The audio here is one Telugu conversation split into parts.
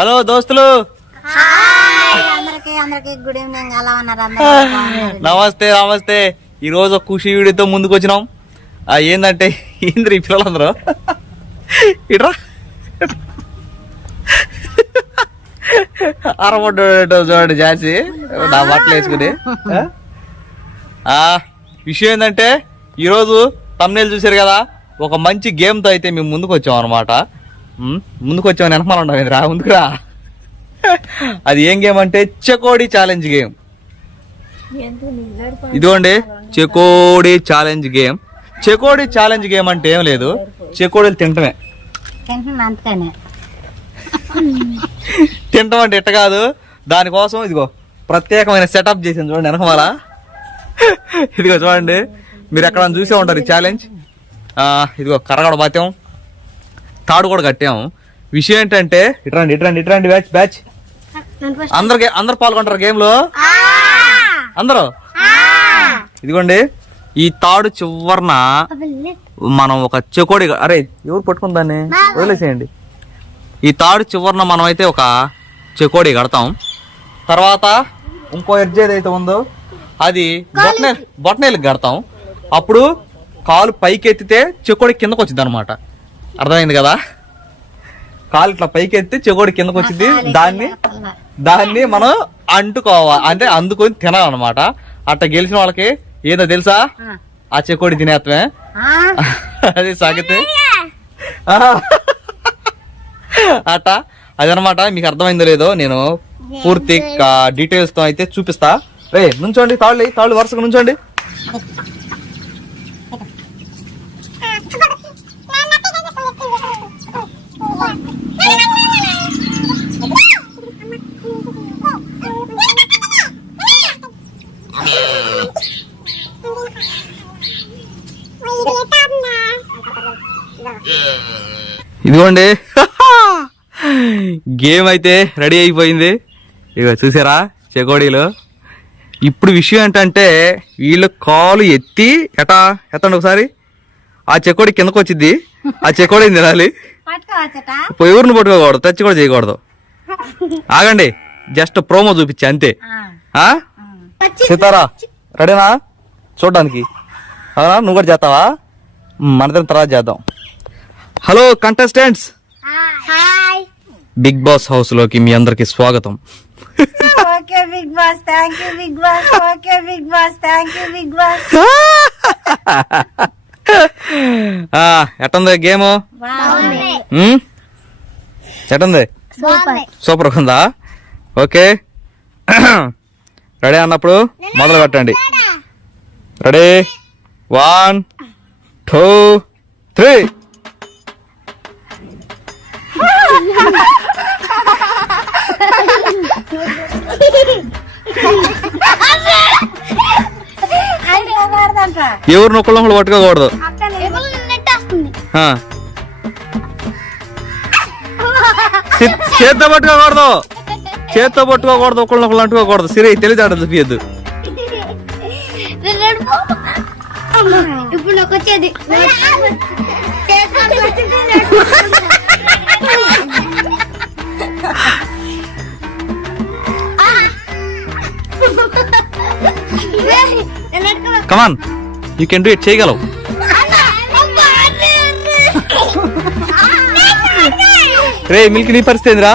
హలో దోస్తులు, నమస్తే నమస్తే. ఈ రోజు ఖుషి వీడియోతో ముందుకు వచ్చినాం. ఏంటంటే ఏంద్రీ పిల్లలందరూ ఇట్రా అరబడ్డు చూడండి జాసి నా బట్టలు వేసుకుని. విషయం ఏంటంటే ఈరోజు తమ్నేల్ చూసారు కదా, ఒక మంచి గేమ్తో అయితే మేము ముందుకు వచ్చాం అనమాట. ముందుకు వచ్చామని వెనకమాల ఉండవు రా, ముందుకురా. అది ఏం గేమ్ అంటే చెకోడి ఛాలెంజ్ గేమ్. ఇదిగోండి chekodi challenge game. Chekodi challenge game అంటే ఏం లేదు, చెకోడీలు తింటమే. తింటాం అంటే ఇట్ట కాదు, దానికోసం ఇదిగో ప్రత్యేకమైన సెటప్ చేసాను చూడండి వెనకమాల. ఇదిగో చూడండి, మీరు ఎక్కడ చూసే ఉంటారు ఈ ఛాలెంజ్. ఇదిగో కర్రగడ బాతాం, తాడు కూడా కట్టాము. విషయం ఏంటంటే ఇట్రండి ఇట్రండి ఇట్రండి, బ్యాచ్ బ్యాచ్ అందరు పాల్గొంటారు గేమ్ లో అందరూ. ఇదిగోండి ఈ తాడు చివరన మనం ఒక చెకోడి, అరే ఎవరు పట్టుకుని దాన్ని వదిలేసేయండి. ఈ తాడు చివరన మనం అయితే ఒక చెకోడి కడతాం. తర్వాత ఇంకో ఎడ్జ్ ఏదైతే ఉందో అది బొట్టనేలకు కడతాం. అప్పుడు కాలు పైకి ఎత్తితే చెకోడి కిందకు వచ్చింది అనమాట. అర్థమైంది కదా, కాలు ఇట్లా పైకి ఎత్తి చెకోడి కిందకు వచ్చింది. దాన్ని మనం అంటుకోవాలి, అంటే అందుకొని తినాలన్నమాట. అట్లా గెలిచిన వాళ్ళకి ఏదో తెలుసా, ఆ చెకోడి తినేత్తమే. అది సాగితే అట్ట అదనమాట. మీకు అర్థమైందో లేదో నేను పూర్తి డీటెయిల్స్ తో అయితే చూపిస్తా. రే నుంచోండి, తాళ్ళు వరుసగా నుంచోండి. ఇదిగోండి గేమ్ అయితే రెడీ అయిపోయింది. ఇక చూసారా చెకోడీలు. ఇప్పుడు విషయం ఏంటంటే వీళ్ళు కాలు ఎత్తండి ఒకసారి, ఆ చెకోడి కిందకు వచ్చింది. ఆ చెకోడిని తినాలి. ఎవరిని పట్టుకోకూడదు, టచ్ కూడా చేయకూడదు. ఆగండి, జస్ట్ ప్రోమో చూపించా అంతే. సీతారా రెడీనా చూడడానికి? అవునా, నువ్వు కూడా చేస్తావా? మన తర్వాత చేద్దాం. Hello contestants, Bigg Boss house లోకి మీ అందరికి స్వాగతం. ఎట్టుంది గేమ్? ఎట్టుంది? సూపర్ ఉందా? ఓకే, రెడీ అన్నప్పుడు మొదలు పెట్టండి. రెడీ, 1 2 3. ఎవరు నొక్కలు పట్టుకోకూడదు, చేత్తో పట్టుకోకూడదు, ఒకళ్ళు నొక్కలు అంటుకోకూడదు. సిరి తెలిసాడు చూపియద్దు. ఇప్పుడు నాకు వచ్చేది కమాన్, యూ కెన్ డూ ఇట్, చేయగలవు. రే మిల్క్ నీ పరిస్థితి ఏందిరా?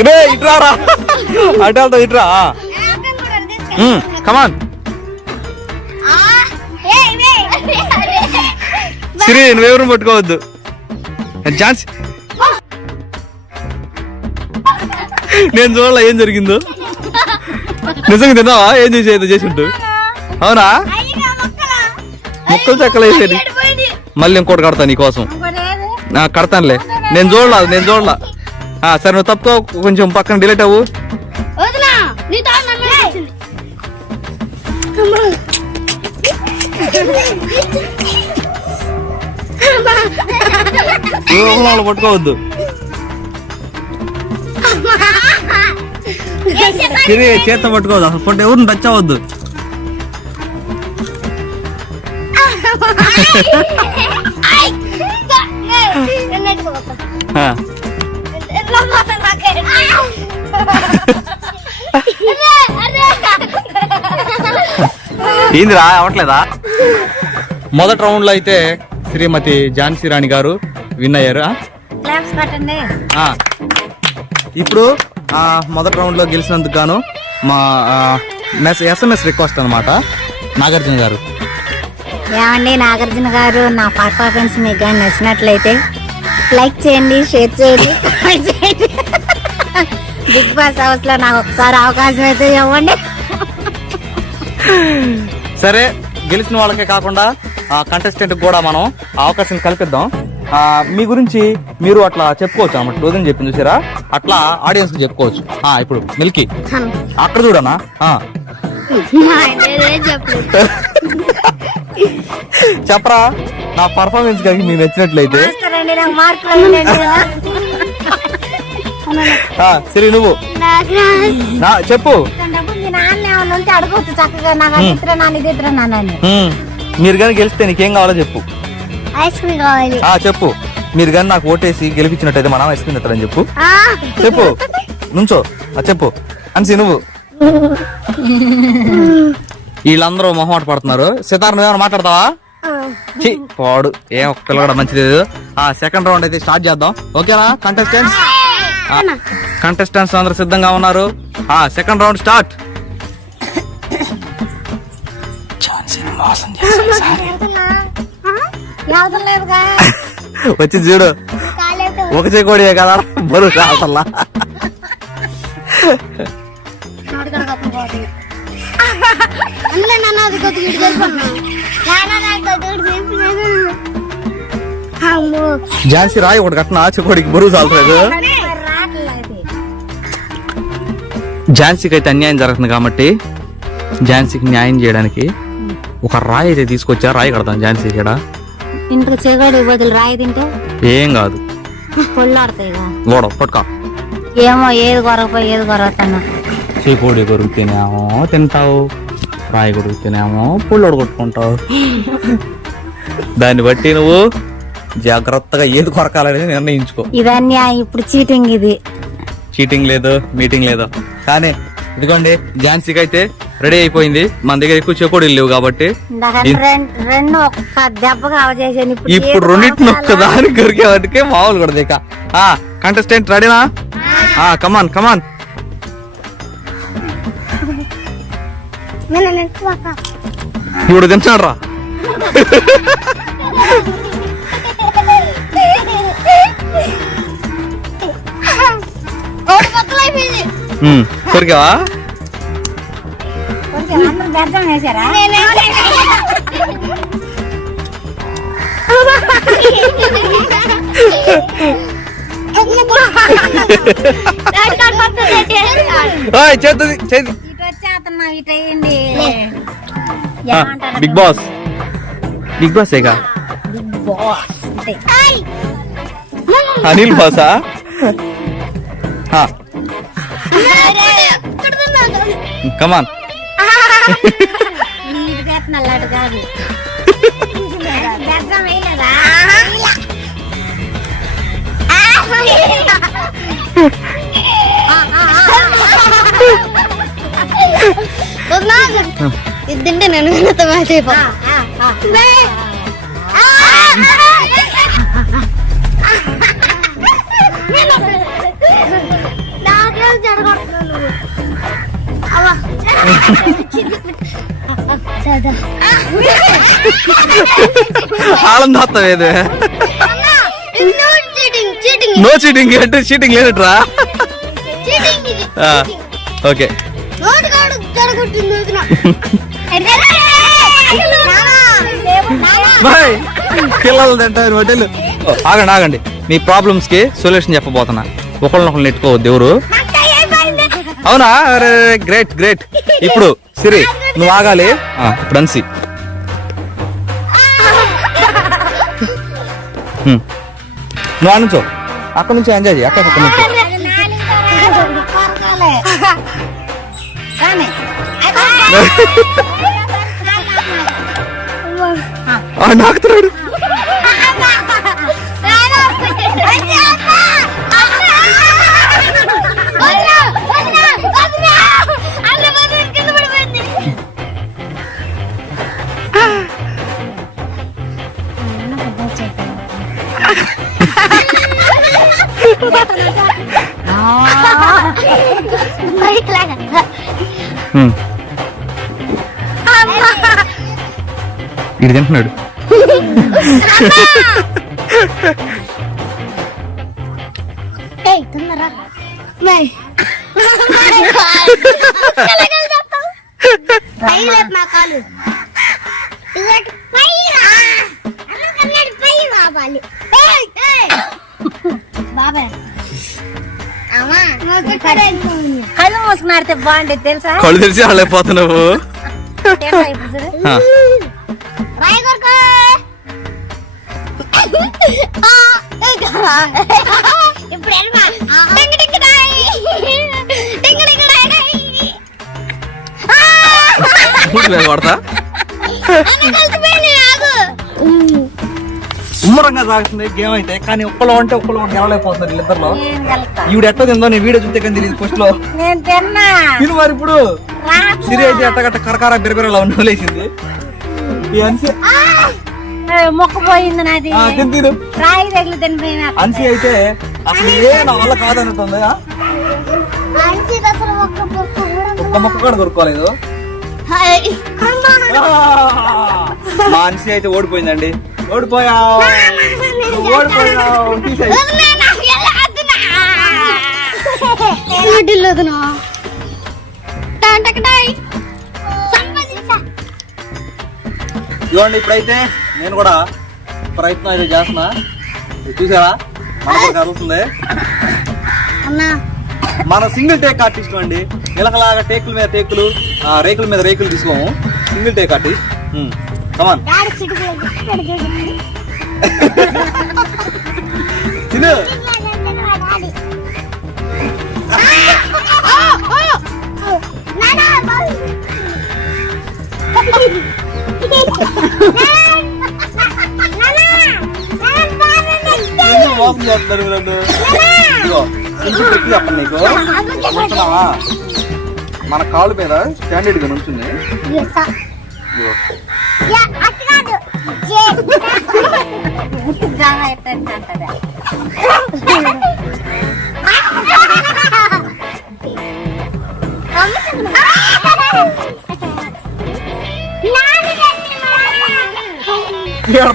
ఇదే ఇట్రారా, అటల్తో ఇట్రా. కమాన్ సిరి, నువ్వెవరు పట్టుకోవద్దు. ఛాన్స్ నేను చూడాల ఏం జరిగిందో. నిజంగా తిన్నావా? ఏం చేసి ఉంటు? అవునా, ముక్కలు చెక్కలు వేసేది. మళ్ళీ ఇంకోటి కడతా నీకోసం, కడతానులే. నేను చూడలా. సరే నువ్వు తప్పుకో, కొంచెం పక్కన డిలీట్ అవ్వు. పట్టుకోవద్దు. చేత పట్టుకోవద్దు, అసలు పొట్టు ఎవరిని టచ్ అవ్వద్దు. ఆ. ఏందిరా అవట్లేదా? మొదటి రౌండ్ లో అయితే శ్రీమతి ఝాన్సీ రాణి గారు విన్ అయ్యారు. ఆ. ఇప్పుడు మొదటి రౌండ్ లో గెలిచినందుకు గాను మా SMS రిక్వెస్ట్ అన్నమాట. నాగార్జున గారు ఏమండి, నాగార్జున గారు, నా పర్ఫార్మెన్స్ మీకు కానీ నచ్చినట్లయితే లైక్ చేయండి, షేర్ చేయండి, కామెంట్ చేయండి. బిగ్ బాస్ హౌస్ లో నాకు ఒకసారి అవకాశం అయితే ఇవ్వండి. సరే, గెలిచిన వాళ్ళకే కాకుండా కంటెస్టెంట్ కూడా మనం అవకాశం కల్పిద్దాం. మీ గురించి మీరు అట్లా చెప్పుకోవచ్చు అన్నమాట. రోజుని చెప్పింది చూసారా, అట్లా ఆడియన్స్ కి చెప్పుకోవచ్చు. ఇప్పుడు మిల్కీ అక్కడ చూడనా. చెప్పరా, నా పర్ఫార్మెన్స్ కానీ మీకు నచ్చినట్లయితే. సరే, నువ్వు చెప్పు. అడగవచ్చు చక్కగా, మీరు కానీ గెలిస్తే నీకేం కావాలో చెప్పు. ఐస్ క్రీమ్ కావాలి. చెప్పు. మీరు కానీ నాకు ఓటేసి గెలిపించినట్టయితే మనం ఐస్ క్రీమ్ తెస్తారని చెప్పు. చెప్పు, నుంచో. చెప్పు అన్సి, నువ్వు. వీళ్ళందరూ మొహమాట పడుతున్నారు. సితార్, నువ్వేమైనా మాట్లాడతావా? పోడు, ఏం ఒక పిల్ల కూడా మంచిది లేదు. సెకండ్ రౌండ్ అయితే స్టార్ట్ చేద్దాం. ఓకేనా కంటెస్టెంట్స్? కంటెస్టెంట్స్ అందరూ సిద్ధంగా ఉన్నారు. Second round start. వచ్చి చూడు, ఒక చెకోడి కదా బరువు రావటల్లా. ఝాన్సీ రాయి ఒకటి కట్టిన చెకోడికి బరువు చాలలేదు. ఝాన్సీకి అయితే అన్యాయం జరుగుతుంది కాబట్టి ఝాన్సీకి న్యాయం చేయడానికి ఒక రాయి అయితే తీసుకొచ్చా. రాయి కడతాం ఝాన్సీ ఇక్కడ. ఇంటికి చెగోడి బదులు రాయి తింటే ఏం కాదు, పొల్లాడతాయి. ఓడ పట్టుకో. ఏమో, ఏది కొరకపోయి ఏది కొరవుతాను. చీకోడి కొరుకుతేనేమో తింటావు, రాయి కొరుకుతేనేమో పుల్లోడు కొట్టుకుంటావు. దాన్ని బట్టి నువ్వు జాగ్రత్తగా ఏది కొరకాలనేది నిర్ణయించుకో. ఇదన్నీ ఇప్పుడు చీటింగ్. ఇది చీటింగ్ లేదు, మీటింగ్ లేదు. కానీ ఇదిగోండి, ఝాన్సీకి అయితే రెడీ అయిపోయింది. మన దగ్గర ఎక్కువ చెకోడీలు లేవు కాబట్టి రెండు ఒక్క దెబ్బగా అవచేసాను. ఇప్పుడు రెండింటిని ఒక్కదానికి కొరికే వాటికే మామూలు కూడా దిక. కంటెస్టెంట్ రెడీనా? కమాన్ కమాన్. ఇప్పుడు తింటాడు రా. కొరికావా? బిగ్ బాస్, బిగ్ బాస్ ఏగా. అనిల్ బాసా? కమాన్. కాదు ఇది తింటే నేను మ్యాచ్ అయిపో. ఆనందాత్తం. నో చీటింగ్ అంటే చీటింగ్ లేనట్రా. ఓకే, పిల్లలు తింటారు హోటల్. ఆగండి ఆగండి, మీ ప్రాబ్లమ్స్ కి సొల్యూషన్ చెప్పబోతున్నా. ఒకళ్ళనొకళ్ళు నెట్టుకోవద్దు ఎవరు. అవునా? Great great. ఇప్పుడు సిరి నువ్వు ఆగాలి. ఇప్పుడు అన్సి నువ్వు ఆనుంచో. అక్కడ నుంచి ఎంజాయ్ చేయి. అక్కడ నుంచి నాకుతున్నాడు. ఇది తింటున్నాడు. కళ్ళు మూసుకున్నాడితే బాగుండేది తెలుసా? కళ్ళు తెలిసి వాళ్ళైపోతున్నావు. తెలుసా ఇప్పుడు చూడు? కొడతా ఉమ్మరంగా సాగుతుంది గేమ్ అయితే, కానీ ఒక్కలో అంటే ఒక్కలో గెలవలేకపోతున్నారు వీళ్ళిద్దరిలో. నేను కలుగుతా. ఈవిడ ఎట్ట తిందో నేను వీడియో చూస్తే కానీ తెలియదు ఫస్ట్ లో. నేను తిన్నా. తిను మరి ఇప్పుడు సిరి అయితే ఎట్టగట్ట కరకార బిరబిరలా ఉండలేసింది. మొక్క పోయింది నాది. తిను రాయి దగ్గర తినిపోయినా. అన్సి అయితే అసలు నా వల్ల కాదన్నట్టుంది. ఒక్క మొక్క కూడా దొరుకోలేదు. మా అన్సి అయితే ఓడిపోయిందండి. ఓడిపోయావు. ఇదిగోండి ఇప్పుడైతే నేను కూడా ప్రయత్నం అయితే చేస్తున్నా. చూసారా మనకు కలుగుతుంది. మన సింగిల్ టేక్ ఆర్టిస్ట్ అండి. ఇలాగలాగా టేకుల మీద టేకులు, రేకుల మీద రేకులు తీసుకోము. Single take artist. కమాన్ తిను. మోసం చేస్తున్నారు వీళ్ళు. చెప్పండి నీకు అనుకున్నావా? మన కాళ్ళు మీద స్టాండర్డ్ గా నుంచుంది.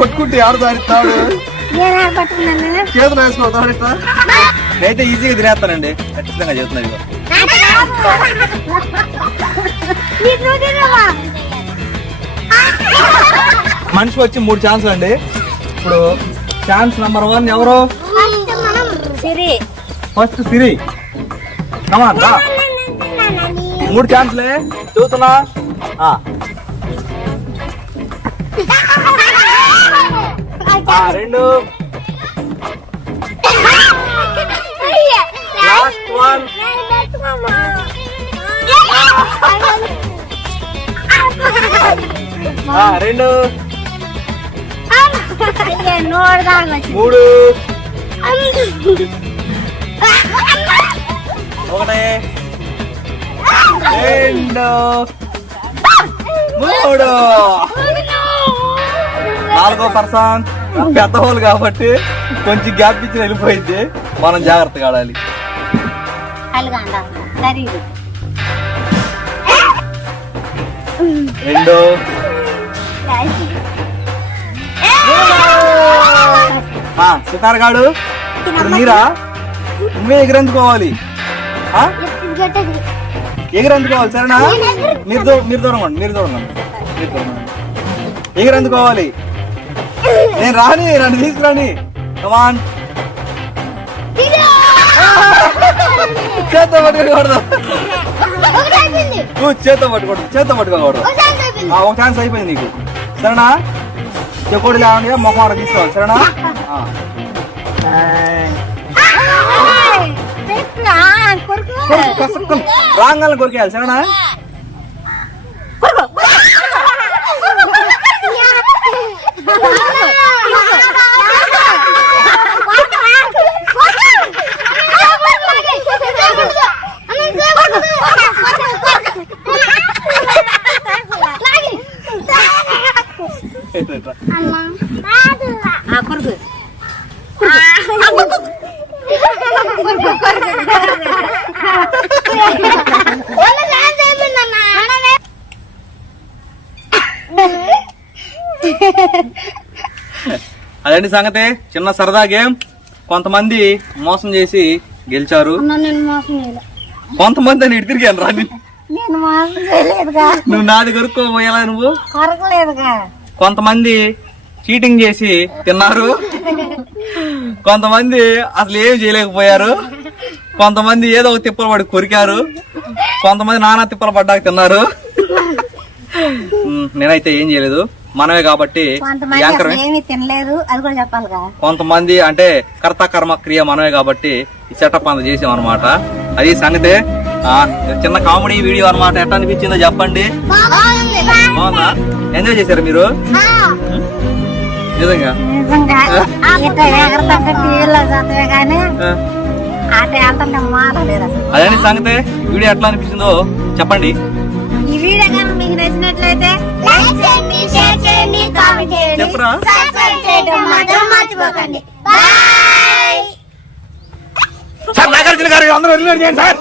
పట్టుకుంటే ఆడు దారిస్తాడు. చేతులు వేసుకోతాడు. ఇట్లా నేనైతే ఈజీగా తినేస్తానండి. ఖచ్చితంగా చేస్తున్నాను. మనిషి వచ్చి 3 ఛాన్సులు అండి. ఇప్పుడు ఛాన్స్ నెంబర్ 1 ఎవరు? ఫస్ట్ సిరి. కమాన్ రా. 3 ఛాన్సులే చూస్తున్నా. 2 లాస్ట్ 1. 2 3 1 2 3. 4వ పర్సన్ పెద్ద వాళ్ళు కాబట్టి కొంచెం గ్యాప్ ఇచ్చి వెళ్ళిపోయింది. మనం జాగ్రత్తగా ఆడాలి. 2 సుతార్ గాడు ఇప్పుడు మీరా నువ్వే ఎగిరందుకోవాలి. ఎగిరందుకోవాలి సరేనా? మీరు దూరం ఎగిరందుకోవాలి. నేను రాని, నన్ను తీసుకురాని. కమాన్ చేత్తో పట్టుకోకూడదు. చేత్తో పట్టుకోకూడదు. ఒక ఛాన్స్ అయిపోయింది నీకు సరేనా? చెకోడి లేవగా మొహం తీసుకోవాలి సరేనా? రాంగాలను కొరికేయాలి సరేనా? ఆ కొరుకు అదండి సంగతి. చిన్న సరదా గేమ్. కొంతమంది మోసం చేసి గెలిచారు, నేను మోసం చేయలే. కొంతమంది అని ఇటు తిరిగాను రా. నేను మోసం చేయలేదుగా, నువ్వు నాది కొరుక్కోపోయేలా నువ్వు. కొరకలేదుగా. కొంతమంది చీటింగ్ చేసి తిన్నారు, కొంతమంది అసలు ఏమి చేయలేకపోయారు, కొంతమంది ఏదో ఒక తిప్పలు పడి కొరికారు, కొంతమంది నానా తిప్పలు పడ్డాక తిన్నారు. నేనైతే ఏం చేయలేదు, మనమే కాబట్టి కొంతమంది యాంకరమే. అసలు ఏమీ తినలేదు, అది కూడా చెప్పాలిగా. కొంతమంది అంటే కర్త కర్మ క్రియ మనమే కాబట్టి ఈ సెటప్ అంత చేసాం అనమాట. అది సంగతే. చిన్న కామెడీ వీడియో అనమాట. ఎట్లా అనిపించిందో చెప్పండి. బాగుందా? ఎంజాయ్ చేశారు మీరు నిజంగా? నిజంగా ఇట్లా ఎగరతంటే టీవీలో చదివే కానీ ఆట వెళ్తుంటే మారలేదు అసలు. అదే సంగతే. వీడియో ఎట్లా అనిపించిందో చెప్పండి. ఈ వీడియో కానీ మీకు నచ్చినట్లయితే లైక్ చేయండి, షేర్ చేయండి, కామెంట్ చేయండి, చెప్పురా. సబ్స్క్రైబ్ చేయడం మాత్రం మర్చిపోకండి. బాయ్. సార్ నాగార్జున గారు అందరూ వదిలేయండి సార్.